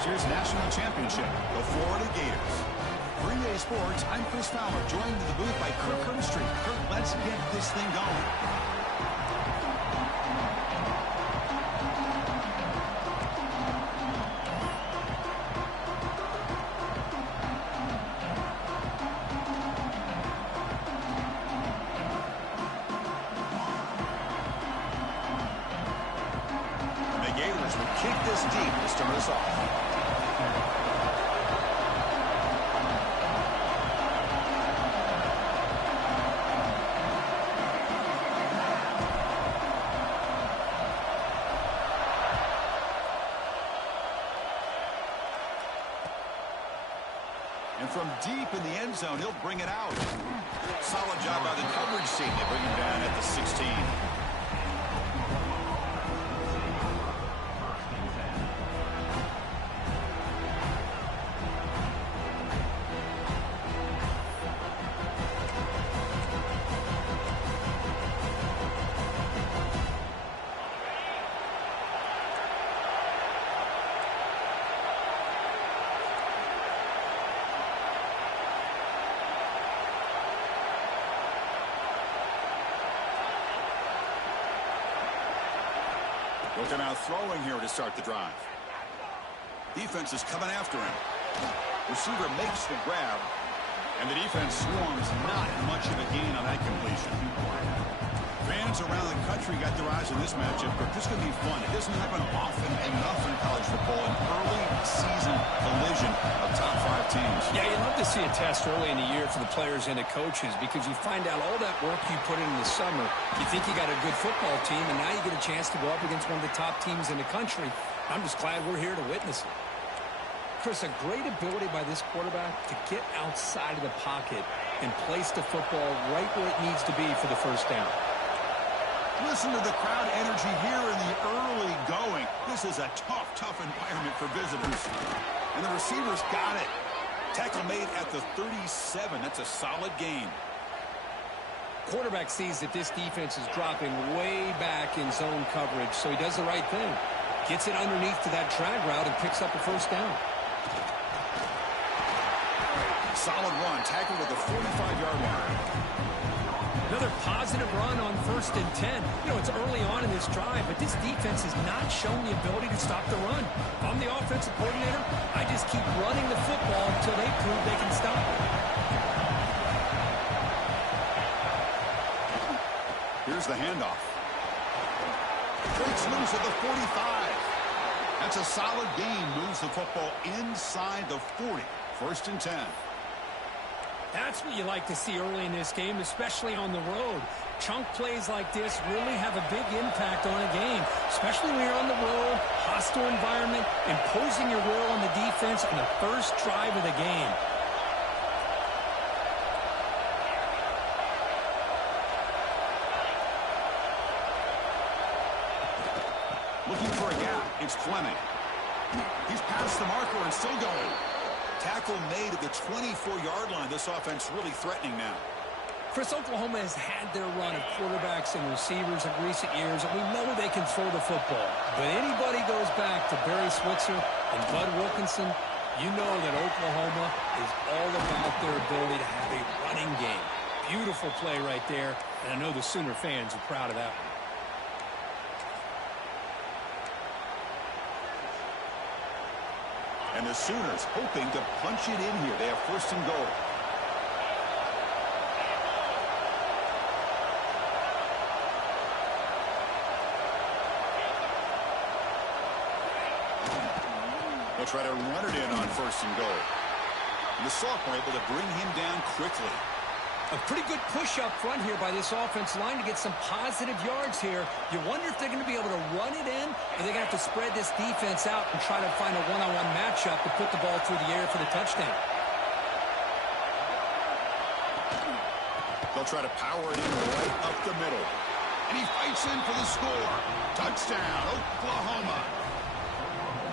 last year's national championship, the Florida Gators. For EA Sports, I'm Chris Fowler, joined in the booth by Kirk Herbstreit. Kirk, let's get this thing going. Kick this deep to start us off. And from deep in the end zone, he'll bring it out. Solid job by the coverage team. They bring him down at the 16. Looking out throwing here to start the drive. Defense is coming after him. Receiver makes the grab, and the defense swarms. Not much of a gain on that completion. Fans around the country got their eyes on this matchup, but this is going to be fun. It doesn't happen often enough in college football, an early season collision of top 5 teams. Yeah, you'd love to see a test early in the year for the players and the coaches because you find out all that work you put in the summer. You think you got a good football team, and now you get a chance to go up against one of the top teams in the country. I'm just glad we're here to witness it. Chris, a great ability by this quarterback to get outside of the pocket and place the football right where it needs to be for the first down. Listen to the crowd energy here in the early going. This is a tough environment for visitors. And the receivers got it. Tackle made at the 37. That's a solid gain. Quarterback sees that this defense is dropping way back in zone coverage, so he does the right thing. Gets it underneath to that drag route and picks up a first down. Solid run. Tackled at the 45-yard line. Another positive run on 1st and 10. You know, it's early on in this drive, but this defense has not shown the ability to stop the run. If I'm the offensive coordinator, I just keep running the football until they prove they can stop it. Here's the handoff. Breaks loose at the 45. That's a solid gain. Moves the football inside the 40. 1st and 10. That's what you like to see early in this game, especially on the road. Chunk plays like this really have a big impact on a game, especially when you're on the road, hostile environment, imposing your will on the defense on the first drive of the game. Looking for a gap. It's Fleming. He's past the marker and still going. Tackle made at the 24-yard line. This offense really threatening now. Chris, Oklahoma has had their run of quarterbacks and receivers in recent years, and we know they can throw the football. But anybody goes back to Barry Switzer and Bud Wilkinson, you know that Oklahoma is all about their ability to have a running game. Beautiful play right there, and I know the Sooner fans are proud of that one. And the Sooners hoping to punch it in here. They have 1st and goal. They'll try to run it in on 1st and goal. And the sophomore able to bring him down quickly. A pretty good push up front here by this offense line to get some positive yards here. You wonder if they're going to be able to run it in, or they're going to have to spread this defense out and try to find a one-on-one matchup to put the ball through the air for the touchdown. They'll try to power it in right up the middle. And he fights in for the score. Touchdown, Oklahoma.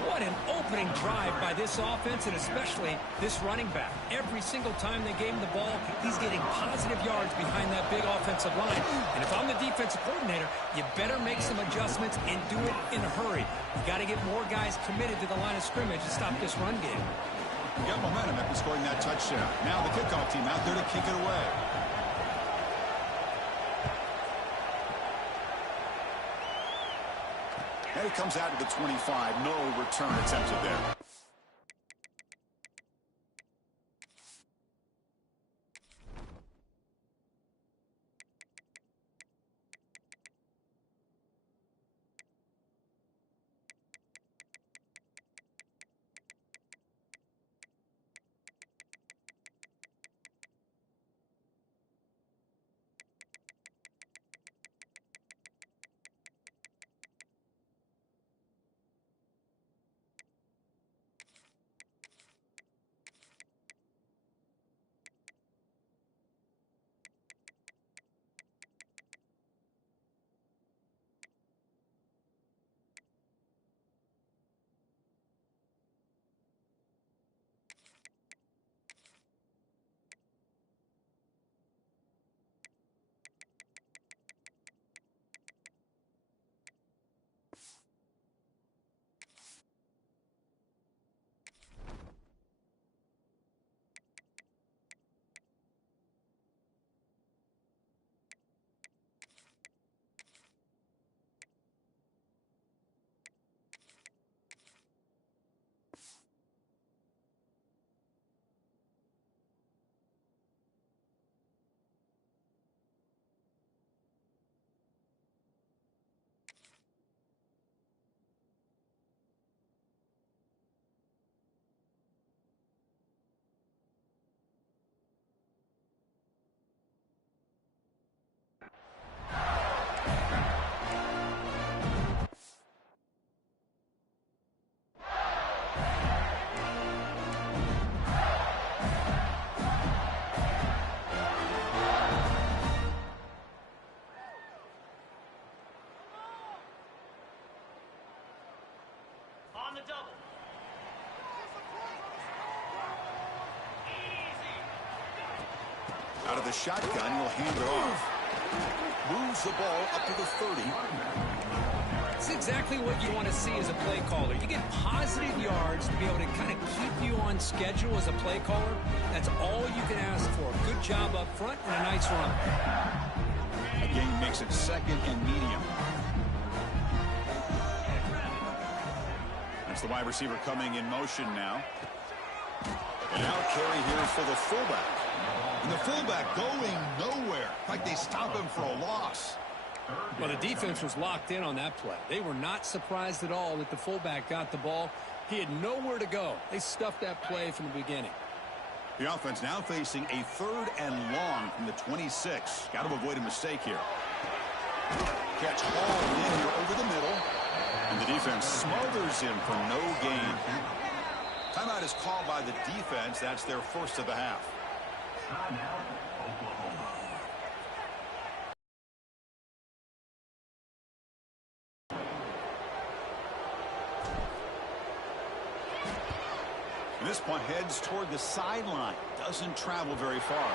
What What an opening drive by this offense, and especially this running back. Every single time they gave him the ball, he's getting positive yards behind that big offensive line. And if I'm the defensive coordinator, you better make some adjustments and do it in a hurry. You got to get more guys committed to the line of scrimmage to stop this run game. You got momentum after scoring that touchdown. Now the kickoff team out there to kick it away. And it comes out to the 25. No return attempted there. Out of the shotgun, he'll hand it off. Moves the ball up to the 30. It's exactly what you want to see as a play caller. You get positive yards to be able to kind of keep you on schedule as a play caller. That's all you can ask for. Good job up front and a nice run. Again, makes it second and medium. That's the wide receiver coming in motion now. And now carry here for the fullback. And the fullback going nowhere. Like they stop him for a loss. Well, the defense was locked in on that play. They were not surprised at all that the fullback got the ball. He had nowhere to go. They stuffed that play from the beginning. The offense now facing a 3rd and long from the 26. Got to avoid a mistake here. Catch hauled in here over the middle. And the defense smothers him for no gain. Timeout is called by the defense. That's their first of the half. And this punt heads toward the sideline. Doesn't travel very far.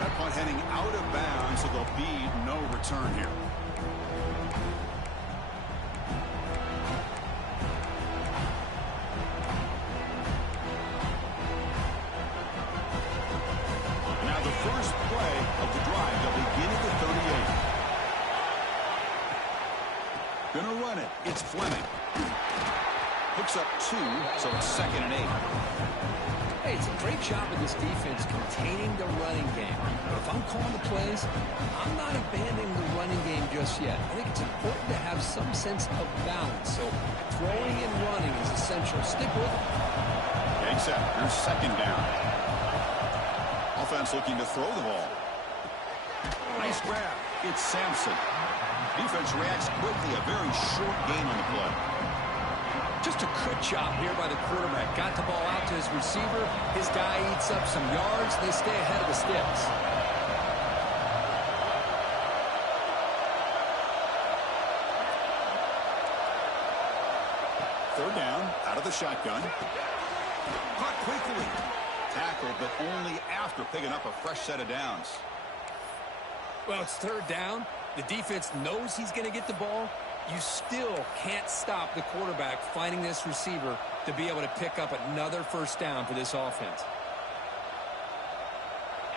That punt heading out of bounds, so there'll be no return here. Now the first play of the drive. They'll begin at the 38. Gonna run it. It's Fleming. Hooks up 2, so it's 2nd and 8. Hey, it's a great job of this defense containing the running game. But if I'm calling the plays, I'm not abandoning the running game just yet. I think it's important to have some sense of balance. So throwing and running is essential. Stick with it. Except here's 2nd down. Offense looking to throw the ball. Nice grab. It's Sampson. Defense reacts quickly. A very short gain on the play. Just a good job here by the quarterback. Got the ball out to his receiver. His guy eats up some yards. They stay ahead of the sticks. 3rd down, out of shotgun. Caught quickly. Tackled, but only after picking up a fresh set of downs. Well, it's third down. The defense knows he's going to get the ball. You still can't stop the quarterback finding this receiver to be able to pick up another first down for this offense.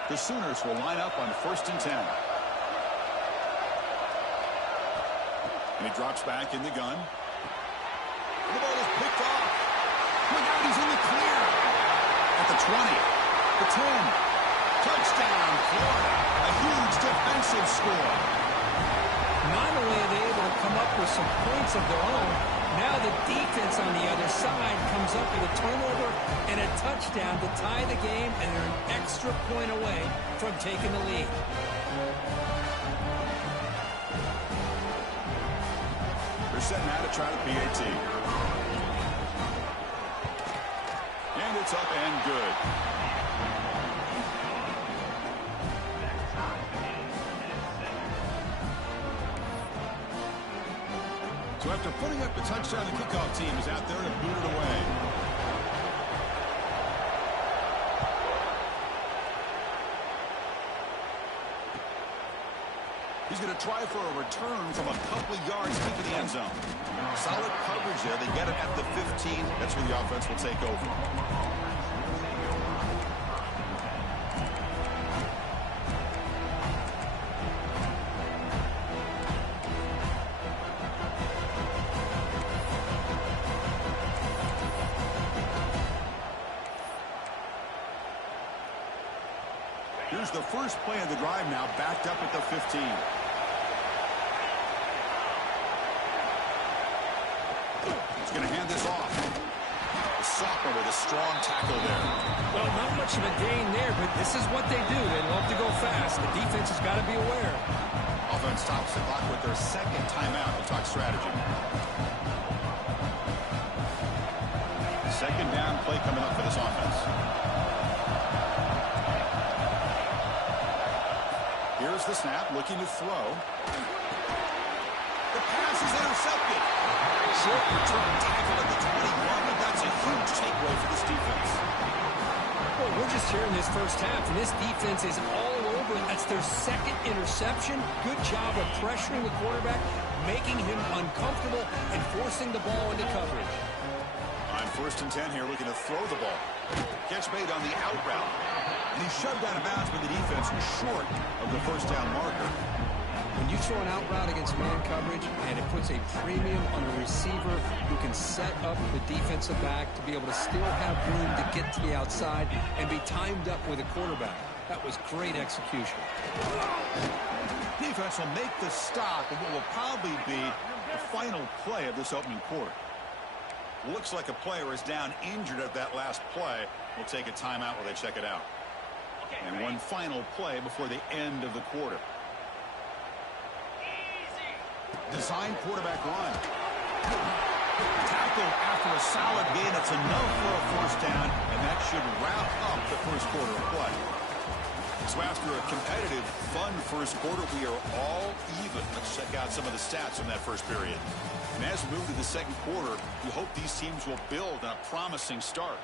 The Sooners will line up on 1st and 10. And he drops back in the gun. The ball is picked off. Look out, he's in the clear. At the 20, the 10. Touchdown, Florida. A huge defensive score. Not only are they able to come up with some points of their own, now the defense on the other side comes up with a turnover and a touchdown to tie the game, and they're an extra point away from taking the lead. They're setting out to try the PAT. And it's up and good. So after putting up the touchdown, the kickoff team is out there to boot it away. He's going to try for a return from a couple of yards deep in the end zone. Solid coverage there. They get it at the 15. That's where the offense will take over. Here's the first play of the drive now, backed up at the 15. He's going to hand this off. The sophomore with a strong tackle there. Well, not much of a gain there, but this is what they do. They love to go fast. The defense has got to be aware. Offense stops the clock with their second timeout to talk strategy. Second down play coming up for this offense. Here's the snap, looking to throw. The pass is intercepted. Short return tackle at the 21, but that's a huge takeaway for this defense. Well, we're just here in this first half, and this defense is all over it. That's their second interception. Good job of pressuring the quarterback, making him uncomfortable, and forcing the ball into coverage. On 1st and 10 here, looking to throw the ball. Catch made on the out route. And he's shoved out of bounds, but the defense was short of the first down marker. When you throw an out route against man coverage, and it puts a premium on a receiver who can set up the defensive back to be able to still have room to get to the outside and be timed up with a quarterback. That was great execution. Defense will make the stop, and what will probably be the final play of this opening quarter. Looks like a player is down injured at that last play. We'll take a timeout while they check it out. And one final play before the end of the quarter. Design quarterback run. Tackle after a solid gain. It's enough for a first down, and that should wrap up the first quarter of play. So after a competitive, fun first quarter, we are all even. Let's check out some of the stats from that first period. And as we move to the second quarter, we hope these teams will build on a promising start.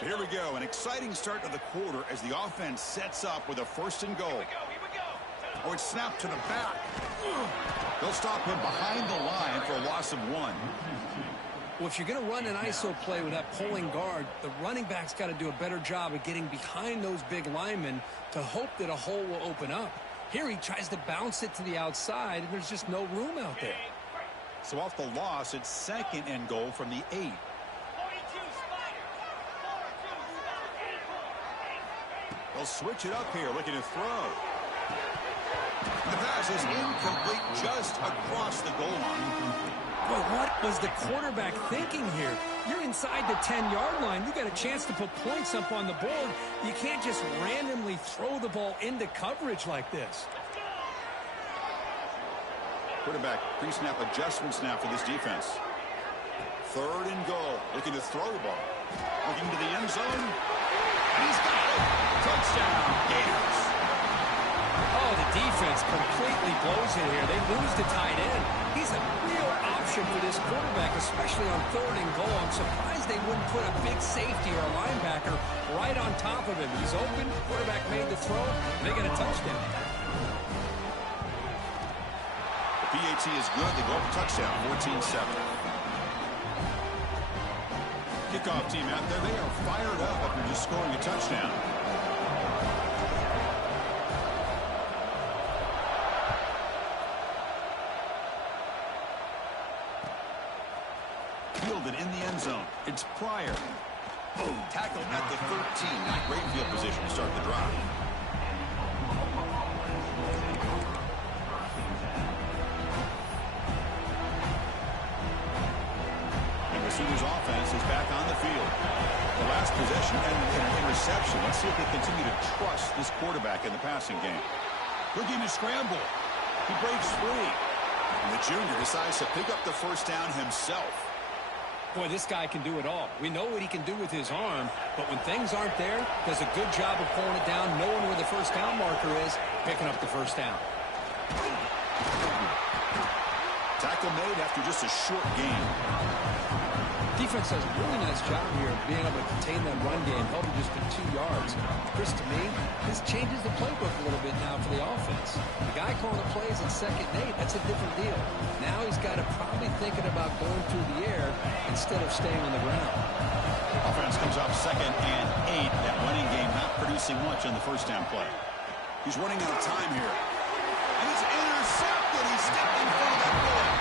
So here we go, an exciting start to the quarter as the offense sets up with a 1st and goal. Oh, it's snapped to the back. They'll stop him behind the line for a loss of 1. Well, if you're going to run an ISO play with that pulling guard, the running back's got to do a better job of getting behind those big linemen to hope that a hole will open up. Here he tries to bounce it to the outside, and there's just no room out there. So off the loss, it's 2nd and goal from the 8. They'll switch it up here, looking to throw. The pass is incomplete just across the goal line. Well, what was the quarterback thinking here? You're inside the 10-yard line. You got a chance to put points up on the board. You can't just randomly throw the ball into coverage like this. Quarterback pre-snap adjustments now for this defense. 3rd and goal, looking to throw the ball. Looking to the end zone. And he's got it. Touchdown, Gators. defense completely blows it here. They lose the tight end. He's a real option for this quarterback, especially on 3rd and goal. I'm surprised they wouldn't put a big safety or a linebacker right on top of him. He's open. Quarterback made the throw. They get a touchdown. The PAT is good. They go up a touchdown, 14-7. Kickoff team out there. They are fired up after just scoring a touchdown. Fielded in the end zone. It's Pryor. Boom. Tackle at the 13. Not great field position to start the drive. And the Sooners offense is back on the field. The last possession ended in an interception. Let's see if they continue to trust this quarterback in the passing game. Looking to scramble. He breaks free. And the junior decides to pick up the first down himself. Boy, this guy can do it all. We know what he can do with his arm, but when things aren't there, does a good job of pulling it down, knowing where the first down marker is, picking up the first down. Tackle made after just a short gain. Defense does a really nice job here of being able to contain that run game, held him just to 2 yards. Chris, to me, this changes the playbook a little bit now for the offense. The guy calling the plays at 2nd and 8, that's a different deal. Now he's got to probably thinking about going through the air instead of staying on the ground. Offense comes up 2nd and 8. That running game not producing much on the first down play. He's running out of time here. And he's intercepted. He stepped in front of that bullet.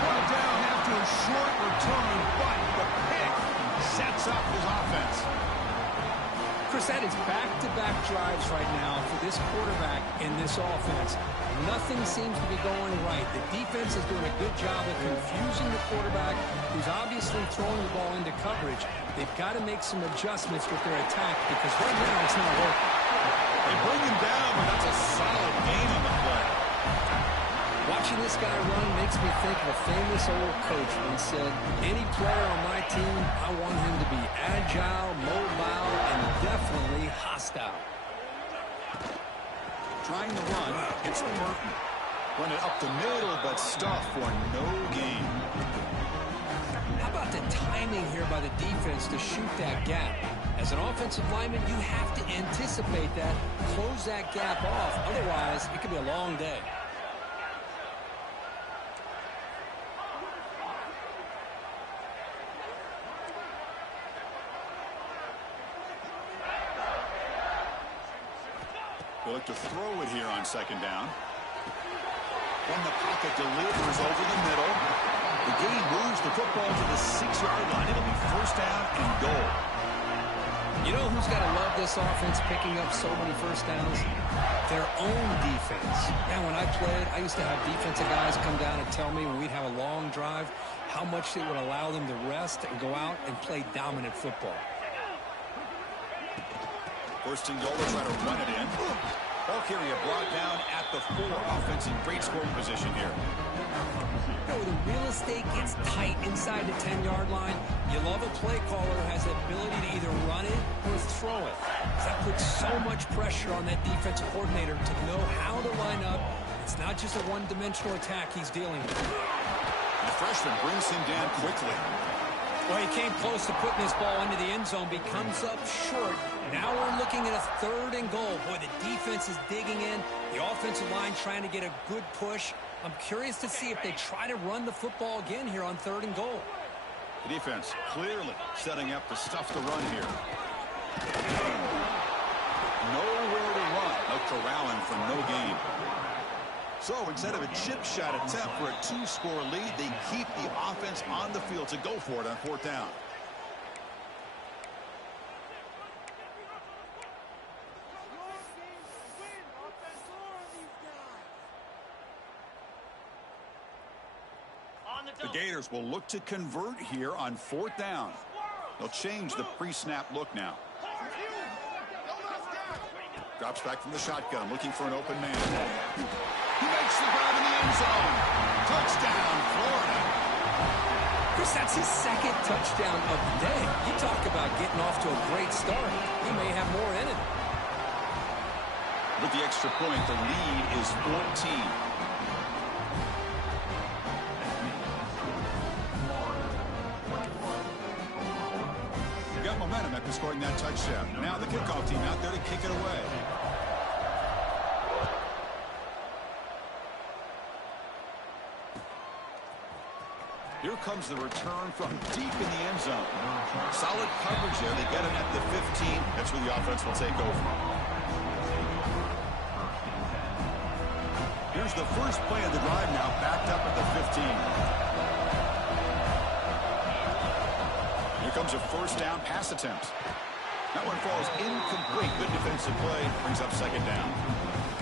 Brought down after a short return, but the pick sets up his offense. Chris, that is back-to-back drives right now for this quarterback in this offense. Nothing seems to be going right. The defense is doing a good job of confusing the quarterback, who's obviously throwing the ball into coverage. They've got to make some adjustments with their attack because right now it's not working. They bring him down, but that's a solid gain on the play. Watching this guy run makes me think of a famous old coach once said, any player on my team, I want him to be agile, mobile, and definitely hostile. Trying to run, it's Burton. Run it up the middle, but stuff for no gain. How about the timing here by the defense to shoot that gap? As an offensive lineman, you have to anticipate that, close that gap off. Otherwise, it could be a long day. They look to throw it here on 2nd down. From the pocket, delivers over the middle. The gain moves the football to the 6-yard line. It'll be first down and goal. You know who's got to love this offense picking up so many first downs? Their own defense. Man, when I played, I used to have defensive guys come down and tell me when we'd have a long drive how much it would allow them to rest and go out and play dominant football. First and goal, they'll try to run it in. Ball carrier brought down at the 4. Offense in great scoring position here. You know, the real estate gets tight inside the 10-yard line. You love a play caller who has the ability to either run it or throw it. That puts so much pressure on that defensive coordinator to know how to line up. It's not just a one-dimensional attack he's dealing with. The freshman brings him down quickly. Well, he came close to putting this ball into the end zone, but he comes up short. Now we're looking at a 3rd and goal. Boy, the defense is digging in. The offensive line trying to get a good push. I'm curious to see if they try to run the football again here on 3rd and goal. The defense clearly setting up the stuff to run here. Nowhere to run. No corralling for no gain. So instead of a chip shot attempt for a 2-score lead, they keep the offense on the field to go for it on 4th down. The Gators will look to convert here on 4th down. They'll change the pre-snap look now. Drops back from the shotgun, looking for an open man. He makes the grab in the end zone. Touchdown, Florida. Chris, that's his 2nd touchdown of the day. You talk about getting off to a great start. He may have more in it. With the extra point, the lead is 14. Got momentum after scoring that touchdown. Now the kickoff team out there to kick it away. Here comes the return from deep in the end zone. Solid coverage there. They get him at the 15. That's where the offense will take over. Here's the first play of the drive now, backed up at the 15. Here comes a first down pass attempt. That one falls incomplete. Good defensive play. Brings up second down.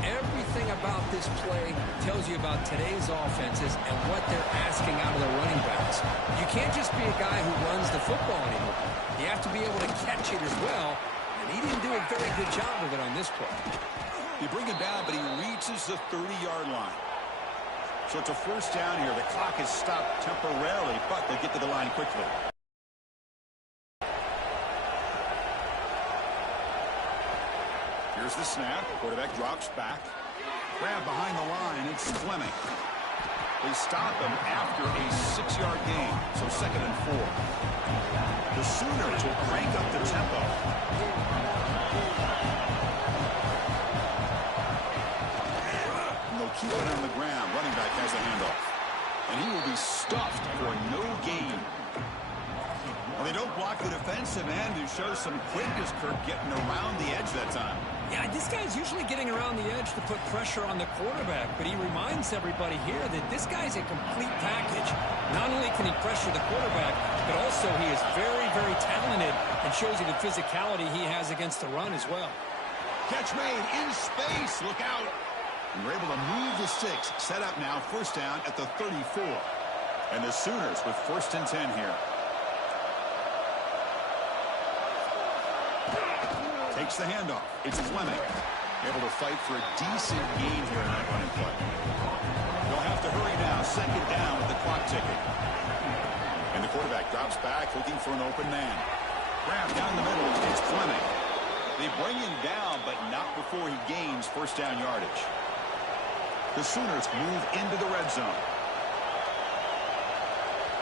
Everything about this play tells you about today's offenses and what they're asking out of their running backs. You can't just be a guy who runs the football anymore. You have to be able to catch it as well, and he didn't do a very good job of it on this play. You bring him down, but he reaches the 30-yard line. So it's a first down here. The clock is stopped temporarily, but they get to the line quickly. Here's the snap. Quarterback drops back. Grab behind the line. It's Fleming. They stop him after a 6-yard gain. So 2nd and 4. The Sooners will crank up the tempo. And they'll keep it on the ground. Running back has the handoff. And he will be stuffed for no gain. Well, they don't block the defensive end, who shows some quickness, Kirk, getting around the edge that time. Yeah, this guy's usually getting around the edge to put pressure on the quarterback, but he reminds everybody here that this guy's a complete package. Not only can he pressure the quarterback, but also he is very, very talented and shows you the physicality he has against the run as well. Catch made in space. Look out. And we're able to move the sticks. Set up now, first down at the 34. And the Sooners with 1st and 10 here. Takes the handoff. It's Fleming. Able to fight for a decent gain here in that running play. They'll have to hurry now. 2nd down with the clock ticking. And the quarterback drops back, looking for an open man. Grab down the middle. It's Fleming. They bring him down, but not before he gains first down yardage. The Sooners move into the red zone.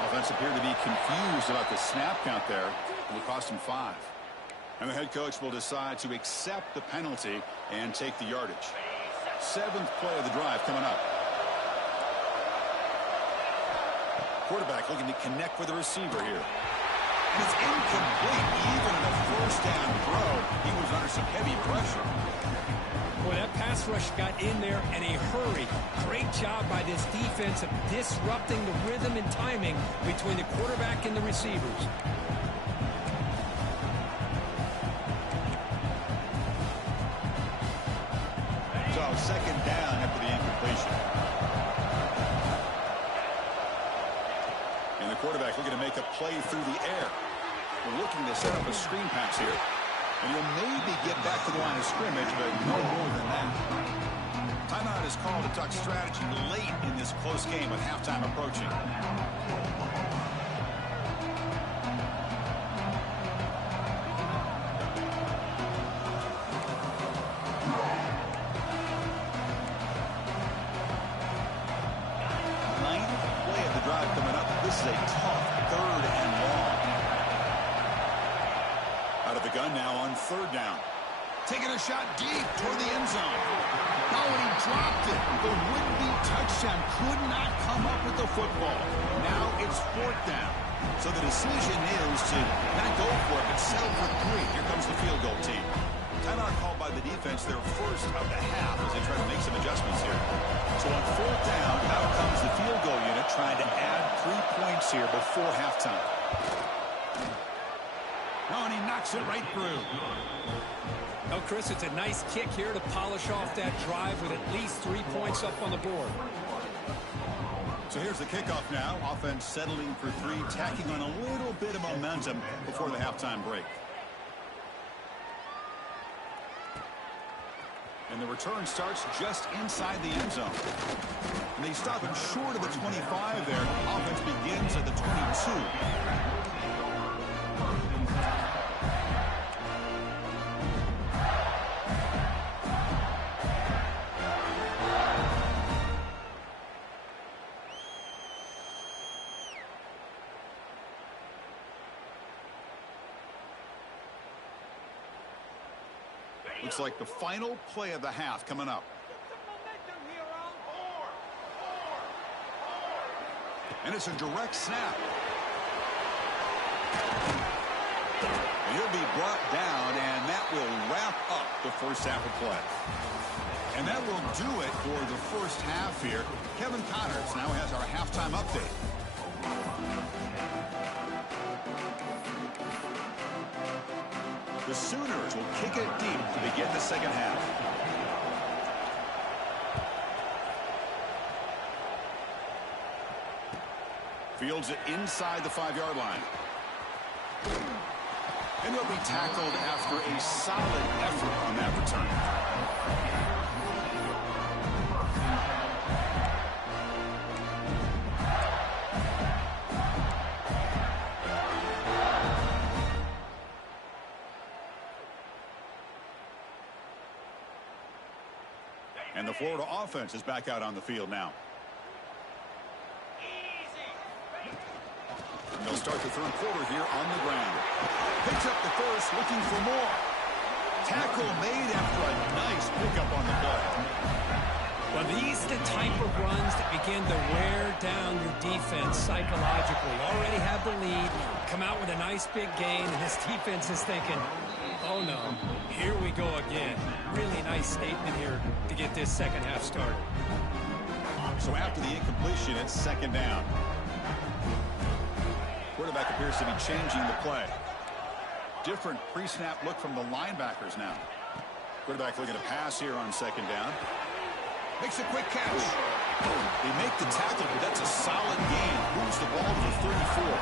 Offense appeared to be confused about the snap count there. It will cost him 5. And the head coach will decide to accept the penalty and take the yardage. 7th play of the drive coming up. Quarterback looking to connect with the receiver here. And it's incomplete. Even in a first down throw, he was under some heavy pressure. Boy, that pass rush got in there in a hurry. Great job by this defense of disrupting the rhythm and timing between the quarterback and the receivers. So 2nd down after the incompletion. And the quarterback looking to make a play through the air. We're looking to set up a screen pass here. And he'll maybe get back to the line of scrimmage, but no more than that. Timeout is called to talk strategy late in this close game with halftime approaching. This is a tough 3rd and long. Out of the gun now on 3rd down. Taking a shot deep toward the end zone. Oh, and he dropped it. The would-be touchdown could not come up with the football. Now it's 4th down. So the decision is to not go for it, but settle for 3. Here comes the field goal team. Timeout called by the defense, their first of the half as they try to make some adjustments here. So on 4th down, out comes the field goal unit trying to add 3 points here before halftime. Oh, and he knocks it right through. Oh, Chris, it's a nice kick here to polish off that drive with at least 3 points up on the board. So here's the kickoff now. Offense settling for 3, tacking on a little bit of momentum before the halftime break. And the return starts just inside the end zone. And they stop him short of the 25 there. Offense begins at the 22. Looks like the final play of the half coming up. And it's a direct snap. And he'll be brought down, and that will wrap up the first half of play. And that will do it for the first half here. Kevin Connors now has our halftime update. The Sooners will kick it deep to begin the second half. Fields it inside the 5-yard line. And he'll be tackled after a solid effort on that return. And the Florida offense is back out on the field now. And they'll start the third quarter here on the ground. Picks up the first, looking for more. Tackle made after a nice pickup on the play. Well, these are the type of runs that begin to wear down your defense psychologically. Already have the lead, come out with a nice big gain, and this defense is thinking, oh no, here we go again. Really nice statement here to get this second half started. So after the incompletion, it's second down. Quarterback appears to be changing the play. Different pre-snap look from the linebackers now. Quarterback looking to pass here on second down. Makes a quick catch. They make the tackle, but that's a solid gain. Moves the ball to the 34.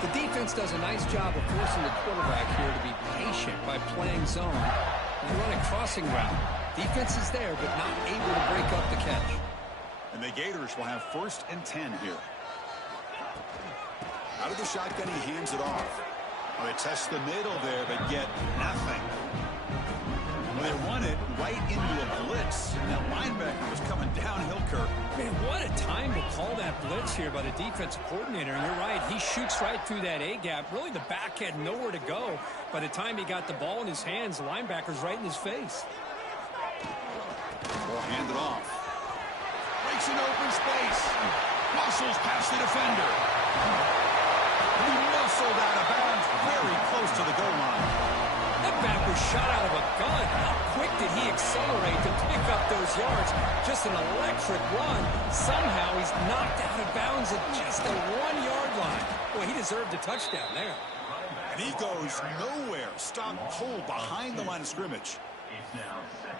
The defense does a nice job of forcing the quarterback here to be patient by playing zone and run a crossing route. Defense is there, but not able to break up the catch. And the Gators will have 1st and 10 here. Out of the shotgun, he hands it off. Well, they test the middle there, but get nothing. Well, they run it right into a blitz. And that linebacker was coming downhill, Kirk. Man, what a time to call that blitz here by the defensive coordinator. And you're right, he shoots right through that A-gap. Really, the back had nowhere to go. By the time he got the ball in his hands, the linebacker's right in his face. Ball handed off. Breaks an open space. Muscles past the defender. He muscled out of bounds very close to the goal line. That back was shot out of a gun. How quick did he accelerate to pick up those yards? Just an electric run. Somehow he's knocked out of bounds at just a 1-yard line. Boy, he deserved a touchdown there. And he goes nowhere. Stop cold behind the line of scrimmage.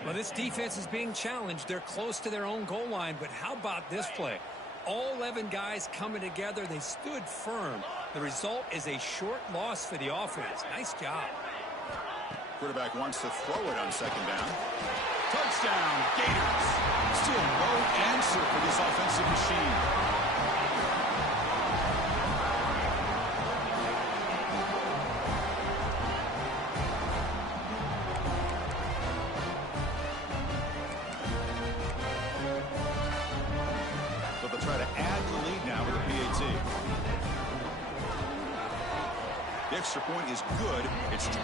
Well, this defense is being challenged. They're close to their own goal line, but how about this play? All 11 guys coming together. They stood firm. The result is a short loss for the offense. Nice job. Quarterback wants to throw it on second down. Touchdown, Gators. Still no answer for this offensive machine. So they'll try to add the lead now with a PAT. The extra point is good. It's 28-10.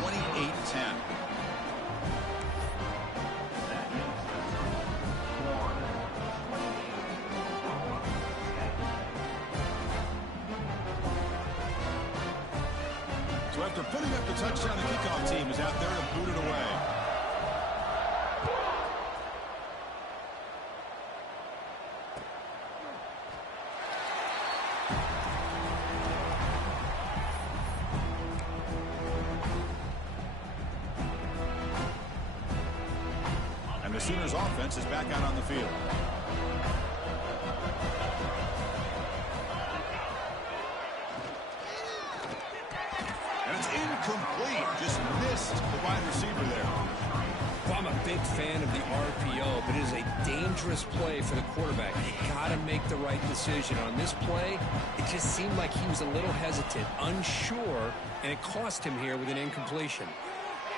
So after putting up the touchdown, the kickoff team is out there to boot it away. And the Sooners offense is back out on the field. And it's incomplete. Just missed the wide receiver there. Well, I'm a big fan of the RPO, but it is a dangerous play for the quarterback. You got to make the right decision. On this play, it just seemed like he was a little hesitant, unsure, and it cost him here with an incompletion.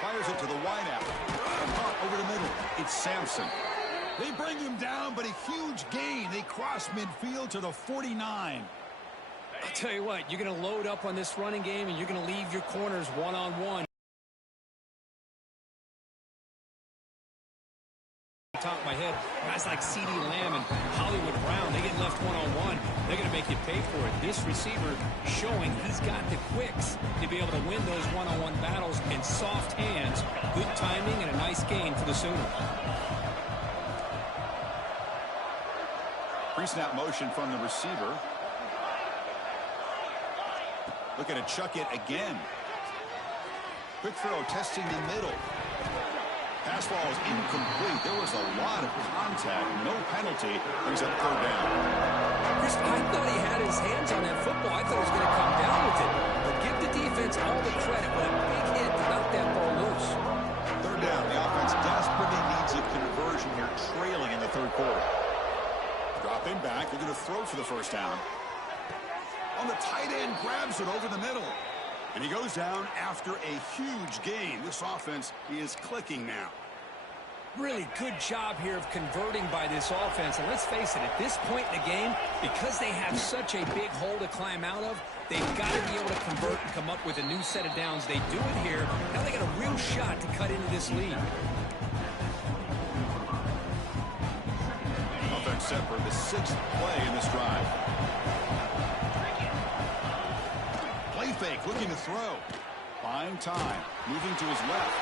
Fires it to the wideout. Over the middle. It's Sampson. They bring him down, but a huge gain. They cross midfield to the 49. I'll tell you what, you're going to load up on this running game, and you're going to leave your corners one-on-one. Guys like CeeDee Lamb and Hollywood Brown, they get left one-on-one. They're going to make you pay for it. This receiver showing he's got the quicks to be able to win those one-on-one battles in soft hands. Good timing and a nice gain for the Sooners. Pre-snap motion from the receiver. Looking to chuck it again. Quick throw testing the middle. Pass ball is incomplete. There was a lot of contact. No penalty. Brings up third down. Chris, I thought he had his hands on that football. I thought he was going to come down with it. But give the defense all the credit for a big hit to knock that ball loose. Third down. The offense desperately needs a conversion here, trailing in the third quarter. Dropping back. They're going to throw for the first down. On the tight end, grabs it over the middle. And he goes down after a huge gain. This offense is clicking now. Really good job here of converting by this offense. And let's face it, at this point in the game, because they have such a big hole to climb out of, they've got to be able to convert and come up with a new set of downs. They do it here. Now they got a real shot to cut into this lead. Offense set for the 6th play in this drive. Play fake, looking to throw. Buying time, moving to his left.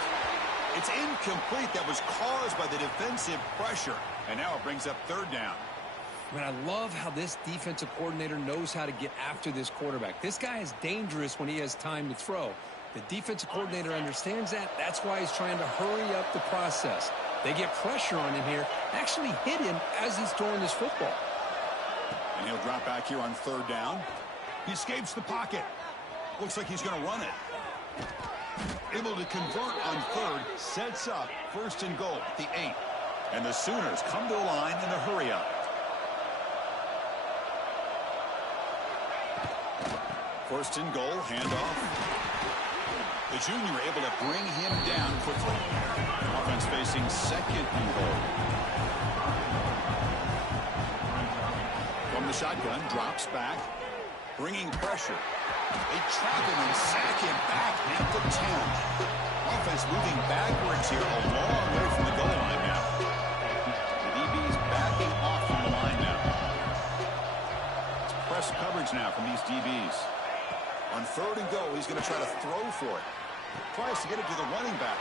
It's incomplete. That was caused by the defensive pressure. And now it brings up third down. I mean, I love how this defensive coordinator knows how to get after this quarterback. This guy is dangerous when he has time to throw. The defensive coordinator understands that. That's why he's trying to hurry up the process. They get pressure on him here, actually hit him as he's throwing this football. And he'll drop back here on third down. He escapes the pocket. Looks like he's going to run it. Able to convert on third, sets up first and goal at the 8. And the Sooners come to the line in a hurry-up. First and goal, handoff. The junior able to bring him down quickly. Offense facing second and goal. From the shotgun, drops back, bringing pressure. They trap him and sack him back at the 10. Offense moving backwards here, a long way from the goal line now. The DB's backing off from the line now. It's press coverage now from these DBs. On third and goal, he's going to try to throw for it. Tries to get it to the running back.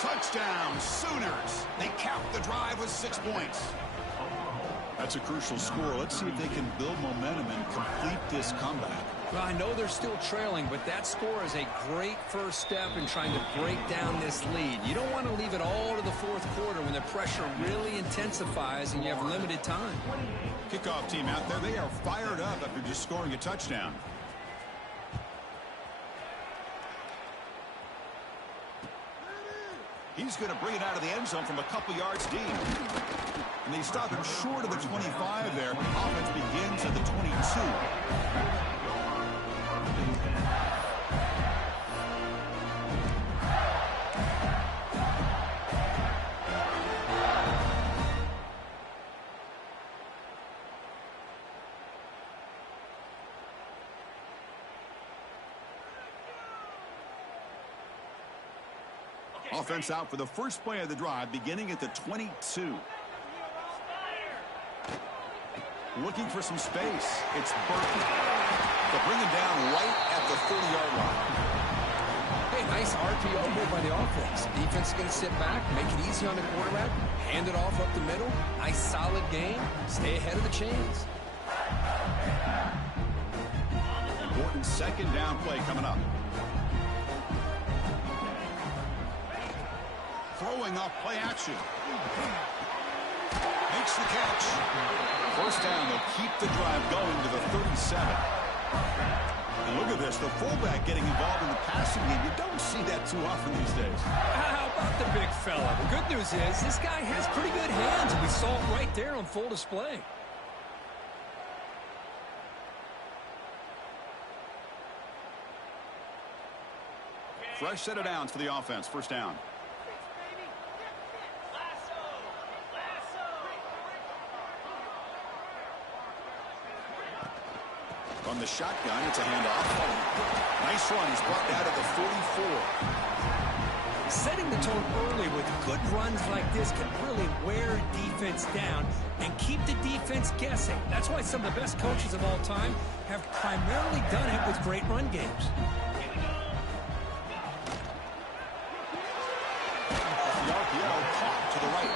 Touchdown, Sooners. They cap the drive with 6 points. That's a crucial score. Let's see if they can build momentum and complete this comeback. Well, I know they're still trailing, but that score is a great first step in trying to break down this lead. You don't want to leave it all to the fourth quarter when the pressure really intensifies and you have limited time. Kickoff team out there, they are fired up after just scoring a touchdown. He's going to bring it out of the end zone from a couple yards deep. And they stop him short of the 25 there. Offense begins at the 22. Offense out for the first play of the drive, beginning at the 22. Looking for some space. It's Burton. They'll bring him down right at the 30-yard line. Hey, nice RPO here by the offense. Defense is going to sit back, make it easy on the quarterback, hand it off up the middle. Nice solid game. Stay ahead of the chains. Important second down play coming up. Throwing off play action. Makes the catch. First down, they'll keep the drive going to the 37. And look at this, the fullback getting involved in the passing game. You don't see that too often these days. How about the big fella? The good news is this guy has pretty good hands, and we saw it right there on full display. Fresh set of downs for the offense. First down. From the shotgun, it's a handoff. Nice run. He's brought down to the 44. Setting the tone early with good runs like this can really wear defense down and keep the defense guessing. That's why some of the best coaches of all time have primarily done it with great run games. The RPO caught to the right.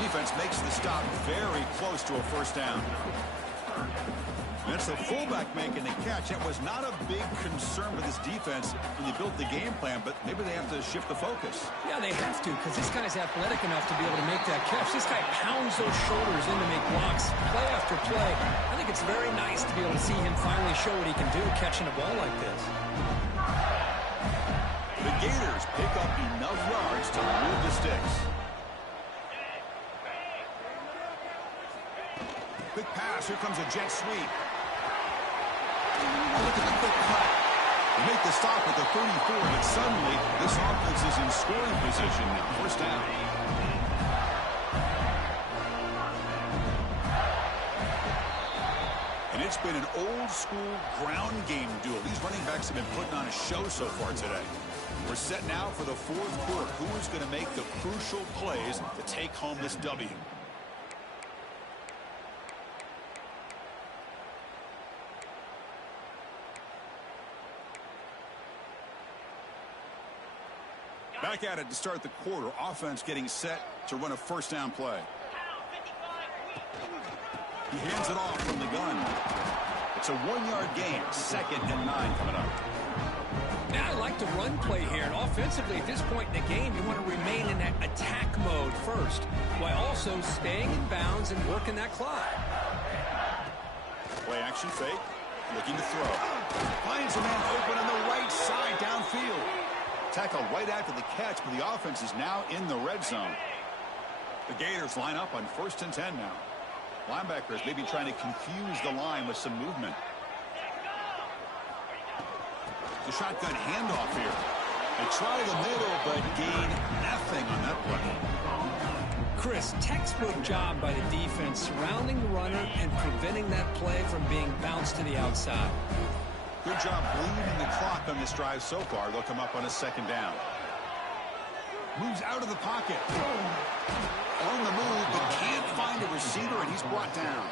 Defense makes the stop very close to a first down. And it's the fullback making the catch. That was not a big concern for this defense when they built the game plan, but maybe they have to shift the focus. Yeah, they have to, because this guy's athletic enough to be able to make that catch. This guy pounds those shoulders in to make blocks play after play. I think it's very nice to be able to see him finally show what he can do catching a ball like this. The Gators pick up enough yards to move the sticks. Quick pass. Here comes a jet sweep. Look at the quick cut. They make the stop at the 34, but suddenly this offense is in scoring position now. First down. And it's been an old-school ground game duel. These running backs have been putting on a show so far today. We're set now for the fourth quarter. Who is going to make the crucial plays to take home this W? Back at it to start the quarter. Offense getting set to run a first down play. He hands it off from the gun. It's a 1-yard gain. 2nd and 9 coming up. Now I like the run play here. And offensively, at this point in the game, you want to remain in that attack mode first, while also staying in bounds and working that clock. Play action fake. Looking to throw. Finds a man open on the right side downfield. Tackle right after the catch, but the offense is now in the red zone. The Gators line up on 1st and 10 now. Linebackers maybe trying to confuse the line with some movement. The shotgun handoff here. They try the middle, but gain nothing on that play. Chris, textbook job by the defense surrounding the runner and preventing that play from being bounced to the outside. Good job bleeding the clock on this drive so far. They'll come up on a 2nd down. Moves out of the pocket. On the move, but can't find a receiver, and he's brought down.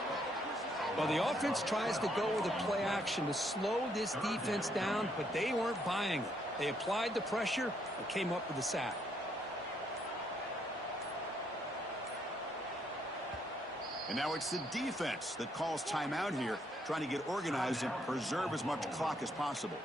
Well, the offense tries to go with a play action to slow this defense down, but they weren't buying it. They applied the pressure and came up with the sack. And now it's the defense that calls timeout here, trying to get organized and preserve as much clock as possible.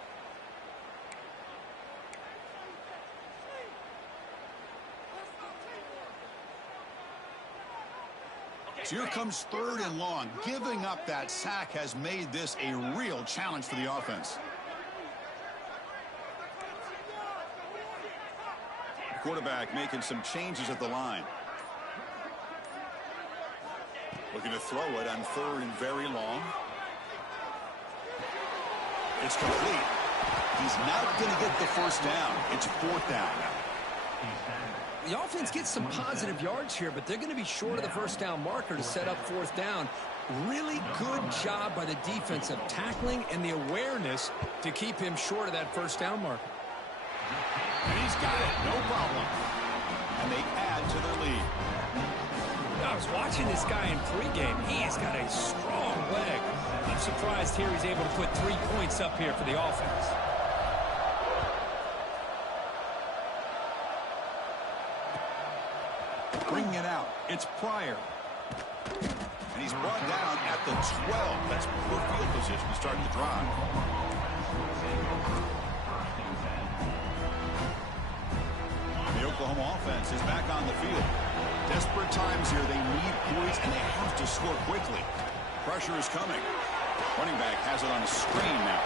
So here comes 3rd and long. Giving up that sack has made this a real challenge for the offense. The quarterback making some changes at the line. Looking to throw it on 3rd and very long. It's complete. He's not going to get the first down. It's 4th down now. The offense gets some positive yards here, but they're going to be short of the first down marker to set up 4th down. Really good job by the defense of tackling and the awareness to keep him short of that first down marker. And he's got it, no problem. And they add to their lead. I was watching this guy in pregame. He has got a strong leg. I'm surprised here he's able to put 3 points up here for the offense. Bringing it out. It's Pryor. And he's brought down at the 12. That's poor field position to start the drive. The Oklahoma offense is back on the field. Desperate times here. They need points, and they have to score quickly. Pressure is coming. Running back has it on a screen now.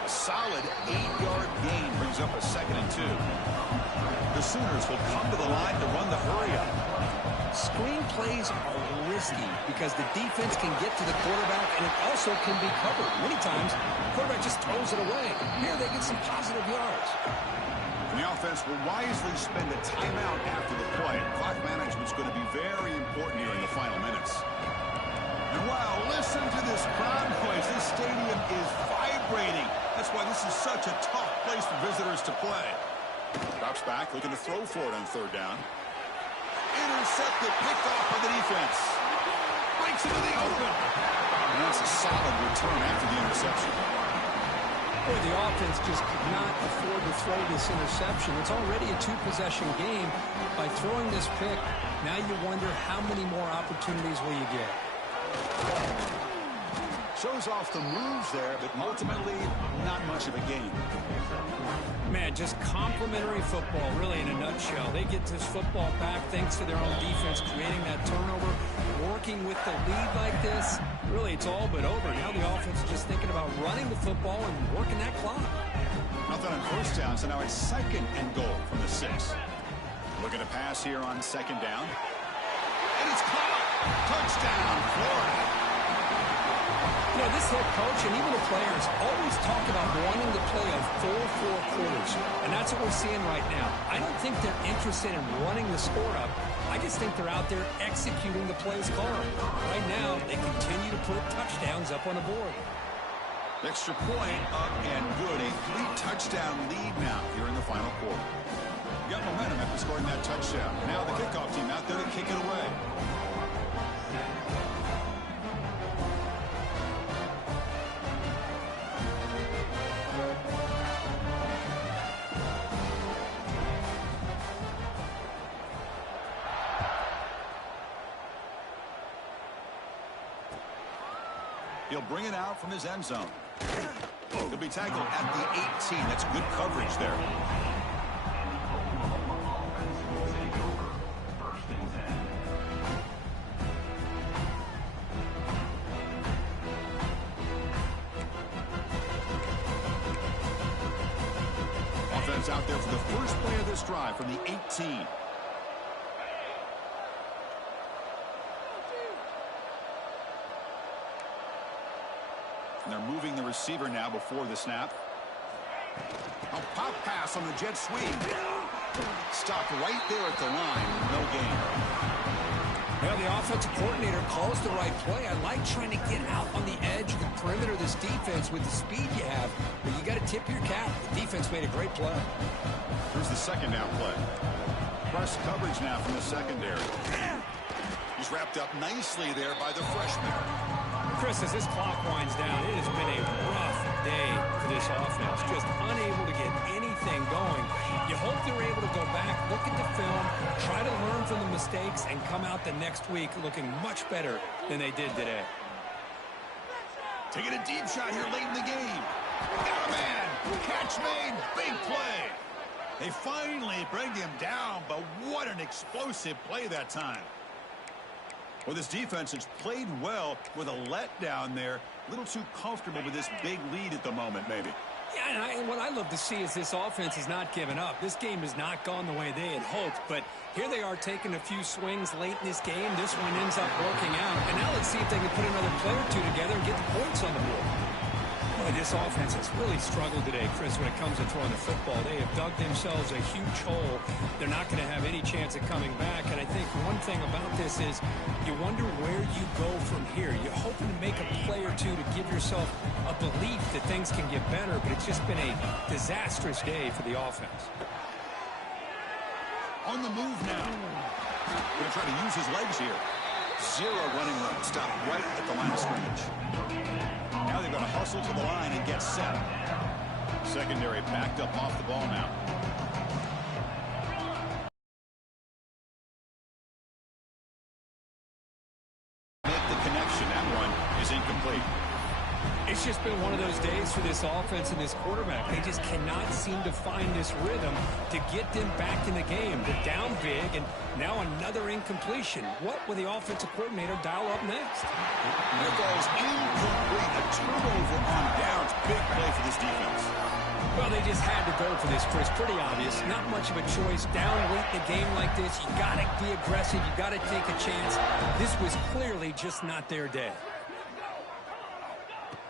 A solid 8-yard gain brings up a 2nd and 2. The Sooners will come to the line to run the hurry-up. Screen plays are risky because the defense can get to the quarterback, and it also can be covered. Many times, the quarterback just throws it away. Here they get some positive yards. And the offense will wisely spend a timeout after the play. Clock management is going to be very important here in the final minutes. And wow, listen to this crowd noise. This stadium is vibrating. That's why this is such a tough place for visitors to play. Drops back, looking to throw for it on third down. Intercepted, picked off by the defense. Breaks into the open. And that's a solid return after the interception. Boy, the offense just could not afford to throw this interception. It's already a two-possession game. By throwing this pick, now you wonder how many more opportunities will you get. Shows off the moves there, but ultimately not much of a gain. Man, just complimentary football, really, in a nutshell. They get this football back thanks to their own defense, creating that turnover, working with the lead like this. Really, it's all but over. Now the offense is just thinking about running the football and working that clock. Nothing on first down, so now it's second and goal from the 6. Looking to pass here on second down. And it's caught. Touchdown, Florida. You know, this head coach and even the players always talk about wanting to play a full 4 quarters, and that's what we're seeing right now. I don't think they're interested in running the score up. I just think they're out there executing the plays called. Right now, they continue to put touchdowns up on the board. Extra point up and good. A 3-touchdown lead now here in the final quarter. You got momentum after scoring that touchdown. Now the kickoff team out there to kick it away. He'll bring it out from his end zone. He'll be tackled at the 18. That's good coverage there. Offense out there for the first play of this drive from the 18. And they're moving the receiver now before the snap. A pop pass on the jet sweep. Stopped right there at the line. No gain. Well, the offensive coordinator calls the right play. I like trying to get out on the edge of the perimeter of this defense with the speed you have. But you got to tip your cap. The defense made a great play. Here's the second down play. Press coverage now from the secondary. He's wrapped up nicely there by the freshman. Chris, as this clock winds down, it has been a rough day for this offense. Just unable to get anything going. You hope they're able to go back, look at the film, try to learn from the mistakes, and come out the next week looking much better than they did today. Taking a deep shot here late in the game. Got a man. Catch made. Big play. They finally bring him down, but what an explosive play that time. Well, this defense has played well with a letdown there. A little too comfortable with this big lead at the moment, maybe. Yeah, and what I love to see is this offense has not given up. This game has not gone the way they had hoped, but here they are taking a few swings late in this game. This one ends up working out, and now let's see if they can put another play or two together and get the points on the board. Boy, this offense has really struggled today, Chris, when it comes to throwing the football. They have dug themselves a huge hole. They're not going to have any chance of coming back, and I think one thing about this is you wonder where you go from here. You're hoping to make a play or two to give yourself a belief that things can get better, but it's just been a disastrous day for the offense. On the move now. Going to try to use his legs here. Zero running room. Stop right at the line of scrimmage. Now they're going to hustle to the line and get set. Secondary backed up off the ball now. Make the connection. That one is incomplete. It's just been one of those days for this offense and this quarterback. They just cannot seem to find this rhythm to get them back in the game. They're down big, and now another incompletion. What will the offensive coordinator dial up next? There goes incomplete. A turnover on downs. Big play for this defense. Well, they just had to go for this, Chris. Pretty obvious. Not much of a choice. Down late in the game like this, you got to be aggressive. You got to take a chance. This was clearly just not their day.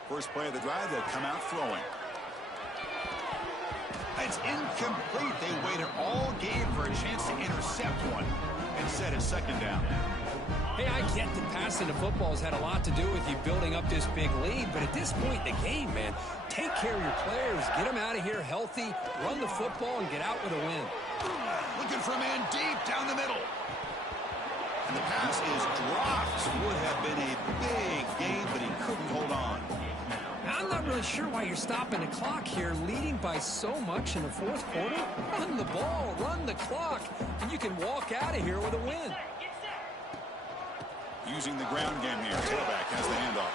First play of the drive, they'll come out throwing. It's incomplete. They waited all game for a chance to intercept one. Instead, it's second down. Hey, I get that passing the football has had a lot to do with you building up this big lead, but at this point in the game, man, take care of your players. Get them out of here healthy, run the football, and get out with a win. Looking for a man deep down the middle. And the pass is dropped. Would have been a big gain, but he couldn't hold on. I'm not really sure why you're stopping the clock here, leading by so much in the fourth quarter. Run the ball, run the clock, and you can walk out of here with a win. Using the ground game here. Tailback has the handoff.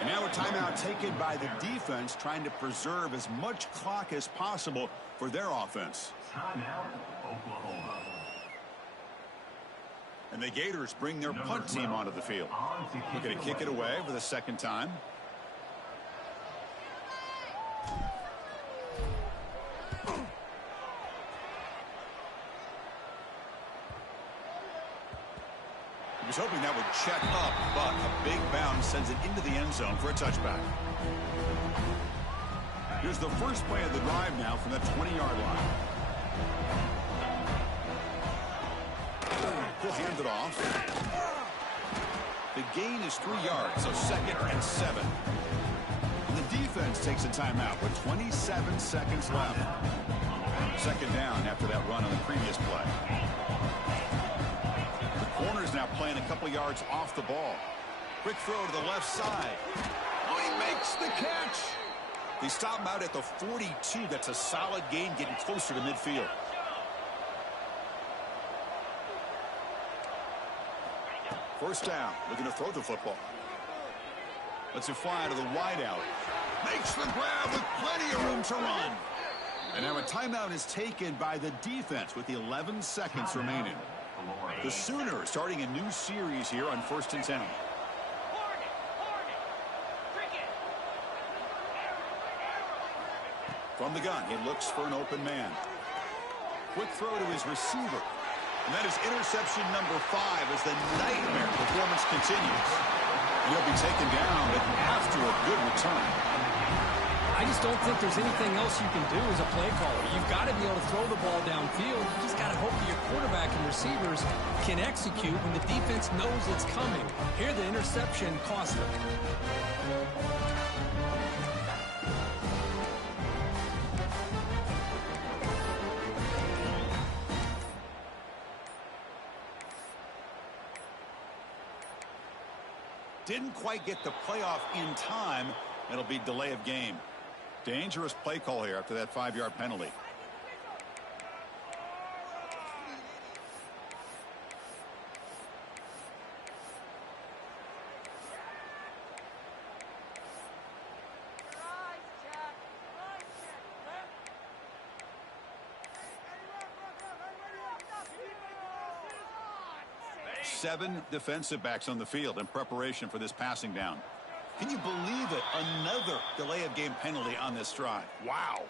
And now a timeout taken by the defense, trying to preserve as much clock as possible for their offense. Timeout, Oklahoma. And the Gators bring their punt team onto the field. We're going to kick it away for the second time. He was hoping that would check up, but a big bounce sends it into the end zone for a touchback. Here's the first play of the drive now from the 20-yard line. He'll hand it off. The gain is 3 yards, so 2nd and 7. And the defense takes a timeout with 27 seconds left. 2nd down after that run on the previous play. Corner's now playing a couple yards off the ball. Quick throw to the left side. Oh, he makes the catch. They stop him out at the 42. That's a solid gain, getting closer to midfield. First down, looking to throw the football. Lets it fly to the wideout. Makes the grab with plenty of room to run. And now a timeout is taken by the defense with 11 seconds remaining. The Sooners starting a new series here on 1st and 10. From the gun, he looks for an open man. Quick throw to his receiver. And that is interception number 5 as the nightmare performance continues. And he'll be taken down, but after a good return. I just don't think there's anything else you can do as a play caller. You've got to be able to throw the ball downfield. You just got to hope that your quarterback and receivers can execute when the defense knows it's coming. Here, the interception cost them. Didn't quite get the playoff in time. It'll be delay of game. Dangerous play call here after that 5-yard penalty. Seven defensive backs on the field in preparation for this passing down. Can you believe it? Another delay of game penalty on this drive. Wow.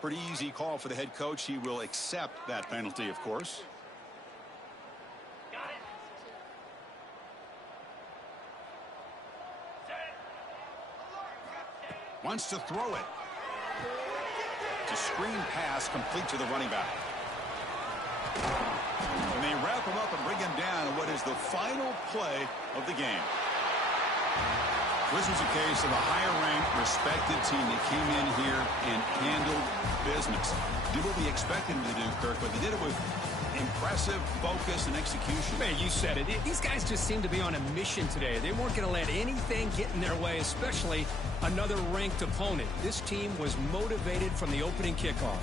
Pretty easy call for the head coach. He will accept that penalty, of course. Wants to throw it. To screen pass complete to the running back. And they wrap him up and bring him down in what is the final play of the game. This was a case of a higher-ranked, respected team that came in here and handled business. Did what we expected them to do, Kirk, but they did it with impressive focus and execution. Man, you said it. These guys just seem to be on a mission today. They weren't going to let anything get in their way, especially another ranked opponent. This team was motivated from the opening kickoff.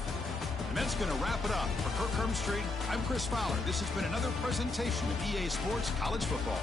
And that's going to wrap it up. For Kirk Hermstreet, I'm Chris Fowler. This has been another presentation of EA Sports College Football.